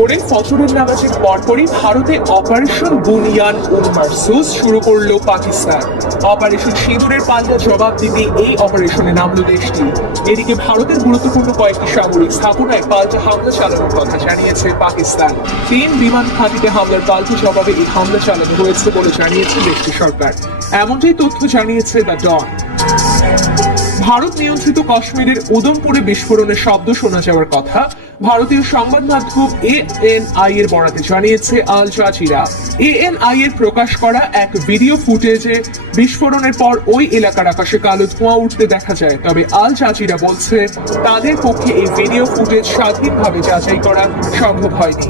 ভোরে ফজরের নামাজের পরপরই ভারতে অপারেশন বুনিয়ান উল মারসুস শুরু করল পাকিস্তান। অপারেশন সিঁদুরের পাল্টা জবাব দিতে এই অপারেশনে নামলো দেশটি। এদিকে ভারতের গুরুত্বপূর্ণ কয়েকটি সামরিক স্থাপনায় পাল্টা হামলা চালানোর কথা জানিয়েছে পাকিস্তান। তিন বিমান ঘাঁটিতে হামলার পাল্টা জবাবে এই হামলা চালানো হয়েছে বলে জানিয়েছে দেশটির সরকার। এমনটাই তথ্য জানিয়েছে দ্য ডন। ভারত নিয়ন্ত্রিত কাশ্মীরের উদমপুরে বিস্ফোরণের শব্দ শোনা যাওয়ার কথা ভারতীয় সংবাদ মাধ্যম এএনআই এর বরাতে জানিয়েছে আল জাজিরা। এএনআই এর প্রকাশ করা এক ভিডিও ফুটেজে বিস্ফোরণের পর ওই এলাকার আকাশে কালো ধোঁয়া উঠতে দেখা যায়। তবে আল জাজিরা বলছে, তাদের পক্ষে এই ভিডিও ফুটেজ স্বাধীনভাবে যাচাই করা সম্ভব হয়নি।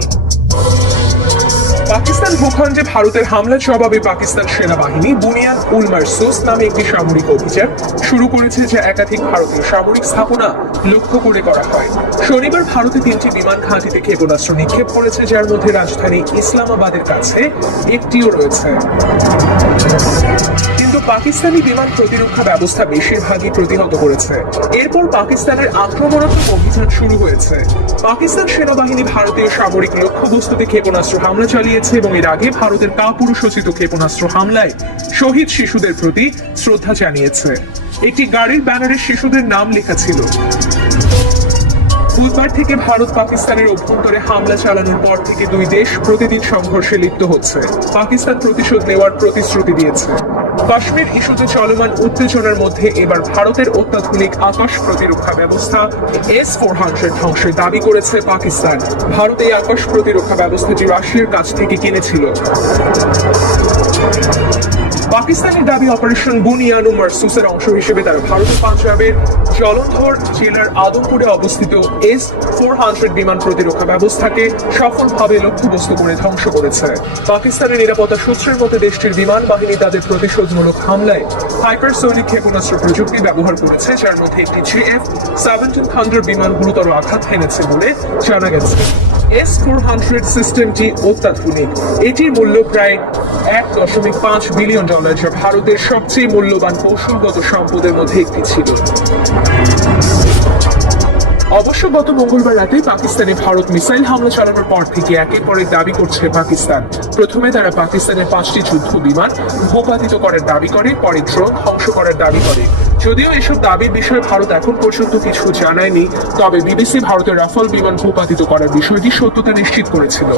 পাকিস্তান ভূখণ্ডে ভারতের হামলার জবাবে পাকিস্তান সেনাবাহিনী বুনিয়ান উল মারসুস নামে একটি সামরিক অভিযান শুরু করেছে যা একাধিক ভারতীয় সামরিক স্থাপনা লক্ষ্য করে করা হয়। শনিবার ভারতে তিনটি বিমান ঘাঁটিতে ক্ষেপণাস্ত্র নিক্ষেপ করেছে, যার মধ্যে রাজধানী ইসলামাবাদের কাছে একটিও রয়েছে। কিন্তু পাকিস্তানি বিমান প্রতিরক্ষা ব্যবস্থা বেশিরভাগই প্রতিহত করেছে। এরপর পাকিস্তানের আক্রমণাত্মক অভিযান শুরু হয়েছে। পাকিস্তান সেনাবাহিনী ভারতীয় সামরিক লক্ষ্যবস্তুতে ক্ষেপণাস্ত্র হামলা চালিয়েছে এবং এর আগে ভারতের কাপুরুষোচিত ক্ষেপণাস্ত্র হামলায় শহীদ শিশুদের প্রতি শ্রদ্ধা জানিয়েছে। একটি গাড়ির ব্যানারে শিশুদের নাম লেখা ছিল। বুধবার থেকে ভারত পাকিস্তানের অভ্যন্তরে হামলা চালানোর পর থেকে দুই দেশ প্রতিদিন সংঘর্ষে লিপ্ত হচ্ছে। পাকিস্তান প্রতিশোধ নেওয়ার প্রতিশ্রুতি দিয়েছে। কাশ্মীর ইস্যুতে চলমান উত্তেজনার মধ্যে এবার ভারতের অত্যাধুনিক আকাশ প্রতিরক্ষা ব্যবস্থা এস ফোর হান্ড্রেড ধ্বংসের দাবি করেছে পাকিস্তান। ভারত এই আকাশ প্রতিরক্ষা ব্যবস্থাটি রাশিয়ার কাছ থেকে কিনেছিল। পাকিস্তানের দাবি অপারেশন বুনিয়ানু মারসুসের অংশ হিসেবে তারা ভারতের পাঞ্জাবের জলন্ধর জেলার আদমপুরে অবস্থিত এস ফোর হান্ড্রেড বিমান প্রতিরক্ষা ব্যবস্থাকে সফলভাবে লক্ষ্যবস্তু করে ধ্বংস করেছে। পাকিস্তানের নিরাপত্তা সূত্রের মতে, দেশটির বিমান বাহিনী তাদের প্রতিশোধমূলক হামলায় হাইপারসোনিক ক্ষেপণাস্ত্র প্রযুক্তি ব্যবহার করেছে, যার মধ্যে একটি জিএফ সেভেন্টিন হান্ড্রেড বিমান গুরুতর আঘাত হেনেছে বলে জানা গেছে। এস ফোর হান্ড্রেড সিস্টেমটি অত্যাধুনিক। এটির মূল্য প্রায় দশমিক পাঁচ বিলিয়ন ডলার যা ভারতের সবচেয়ে মূল্যবান কৌশলগত সম্পদের মধ্যে একটি ছিল। অবশ্য গত মঙ্গলবার রাতে পাকিস্তানে ভারত মিসাইল হামলা চালানোর পর থেকে একের পর এক দাবি করছে পাকিস্তান। প্রথমে তারা পাকিস্তানের পাঁচটি যুদ্ধ বিমান ভূপাতিত করার দাবি করে, পরে ড্রোন ধ্বংস করার দাবি করে। যদিও এসব দাবির বিষয়ে ভারত এখন পর্যন্ত কিছু জানায়নি, তবে বিবিসি ভারতের রাফাল বিমান ভূপাতিত করার বিষয়টি সত্যতা নিশ্চিত করেছিল।